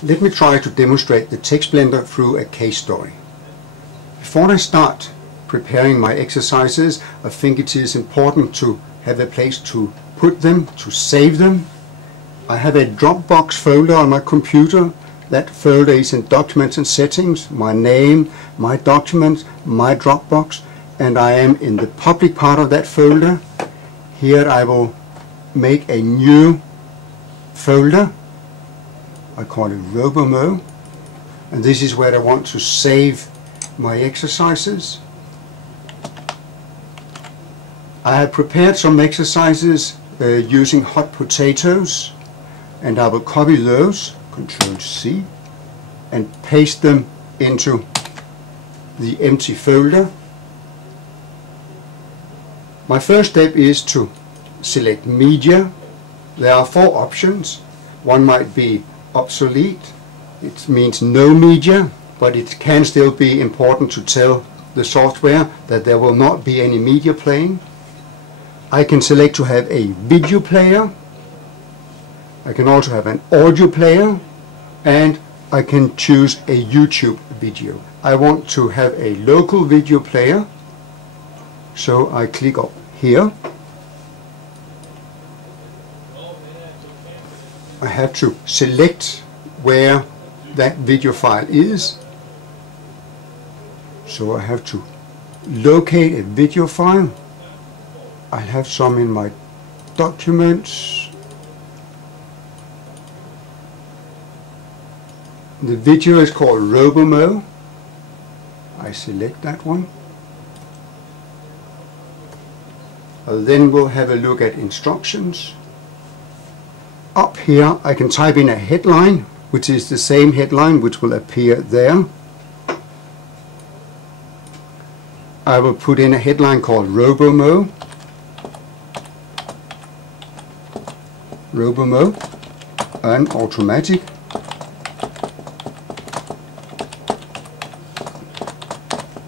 Let me try to demonstrate the TextBlender through a case story. Before I start preparing my exercises, I think it is important to have a place to put them, to save them. I have a Dropbox folder on my computer. That folder is in Documents and Settings, my name, my documents, my Dropbox, and I am in the public part of that folder. Here I will make a new folder. I call it RoboMo, and this is where I want to save my exercises. I have prepared some exercises using hot potatoes, and I will copy those, Ctrl C, and paste them into the empty folder. My first step is to select media. There are 4 options. One might be obsolete. It means no media, but it can still be important to tell the software that there will not be any media playing. I can select to have a video player. I can also have an audio player, and I can choose a YouTube video. I want to have a local video player, so I click up here. I have to select where that video file is, so I have to locate a video file. I have some in my documents. The video is called RoboMo. I select that one. Then we'll have a look at instructions. Up here I can type in a headline, which is the same headline which will appear there. I will put in a headline called RoboMo. RoboMo, an automatic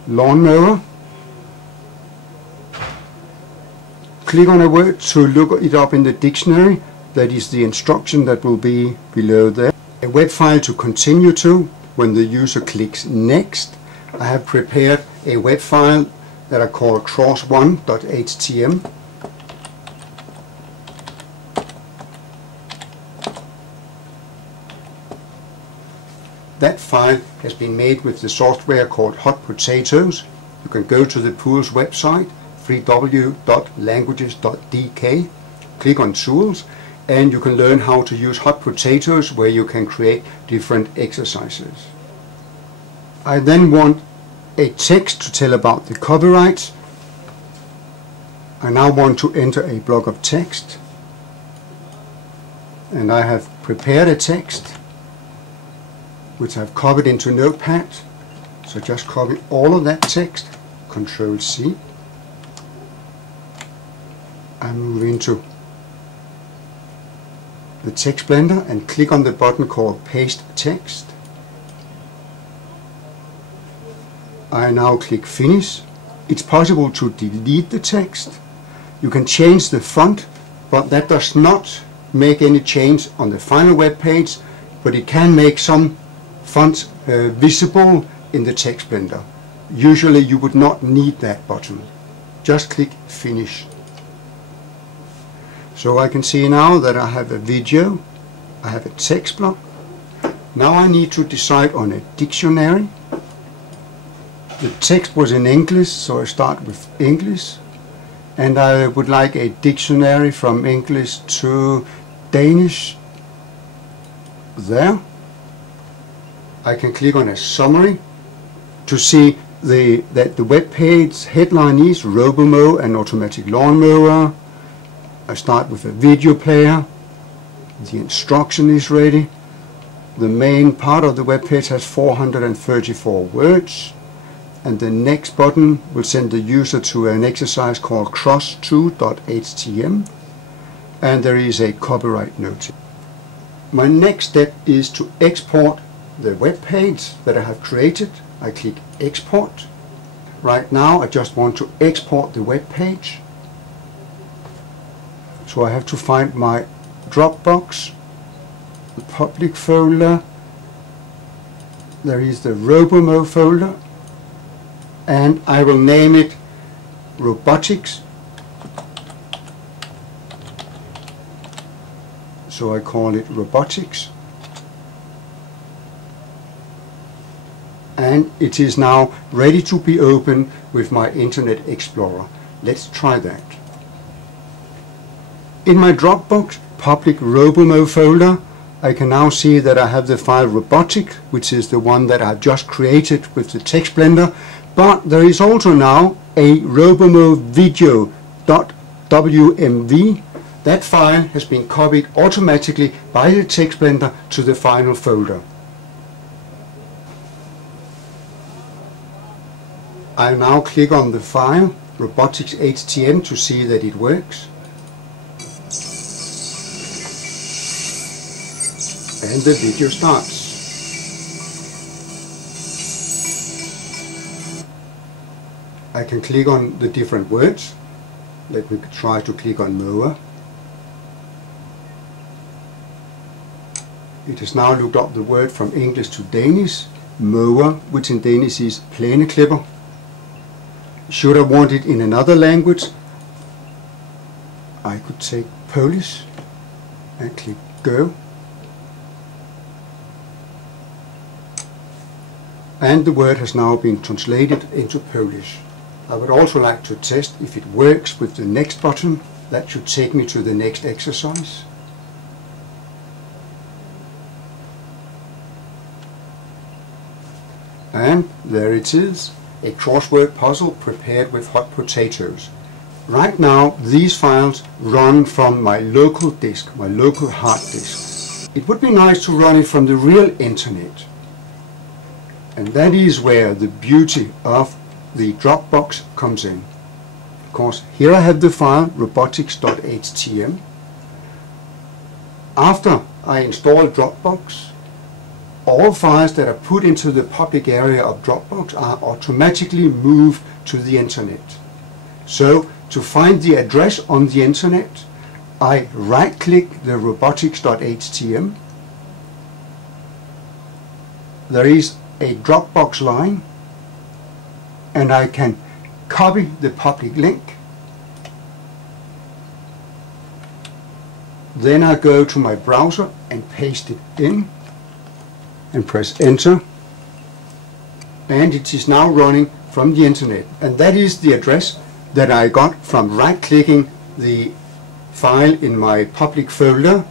lawnmower. Click on a word to look it up in the dictionary. That is the instruction that will be below there. A web file to continue to when the user clicks next. I have prepared a web file that I call cross1.html. That file has been made with the software called Hot Potatoes. You can go to the pool's website, www.languages.dk, click on Tools, and you can learn how to use Hot Potatoes, where you can create different exercises. I then want a text to tell about the copyright. I now want to enter a block of text, and I have prepared a text which I've copied into Notepad. So just copy all of that text, Ctrl C, and move into the TextBlender and click on the button called Paste Text. I now click Finish. It's possible to delete the text. You can change the font, but that does not make any change on the final web page, but it can make some fonts visible in the TextBlender. Usually you would not need that button. Just click Finish. So I can see now that I have a video, I have a text block. Now I need to decide on a dictionary. The text was in English, so I start with English, and I would like a dictionary from English to Danish. There. I can click on a summary to see that the web page headline is RoboMo, an automatic lawnmower. I start with a video player. The instruction is ready. The main part of the web page has 434 words, and the next button will send the user to an exercise called cross2.html, and there is a copyright notice. My next step is to export the web page that I have created. I click Export. Right now I just want to export the web page. So I have to find my Dropbox, the public folder, there is the Robomo folder, and I will name it Robotics. So I call it Robotics. And it is now ready to be opened with my Internet Explorer. Let's try that. In my Dropbox public Robomo folder, I can now see that I have the file Robotic, which is the one that I've just created with the TextBlender, but there is also now a Robomo video.wmv. That file has been copied automatically by the TextBlender to the final folder. I now click on the file Robotics HTM to see that it works. And the video starts. I can click on the different words. Let me try to click on mower. It has now looked up the word from English to Danish, mower, which in Danish is plæneklipper. Should I want it in another language, I could take Polish and click go. And the word has now been translated into Polish. I would also like to test if it works with the next button. That should take me to the next exercise. And there it is, a crossword puzzle prepared with hot potatoes. Right now these files run from my local disk, my local hard disk. It would be nice to run it from the real internet. And that is where the beauty of the Dropbox comes in. Of course, here I have the file robotics.htm. After I install Dropbox, all files that are put into the public area of Dropbox are automatically moved to the internet. So to find the address on the internet, I right-click the robotics.htm. There is a Dropbox line, and I can copy the public link. Then I go to my browser and paste it in and press enter, and it is now running from the internet. And that is the address that I got from right-clicking the file in my public folder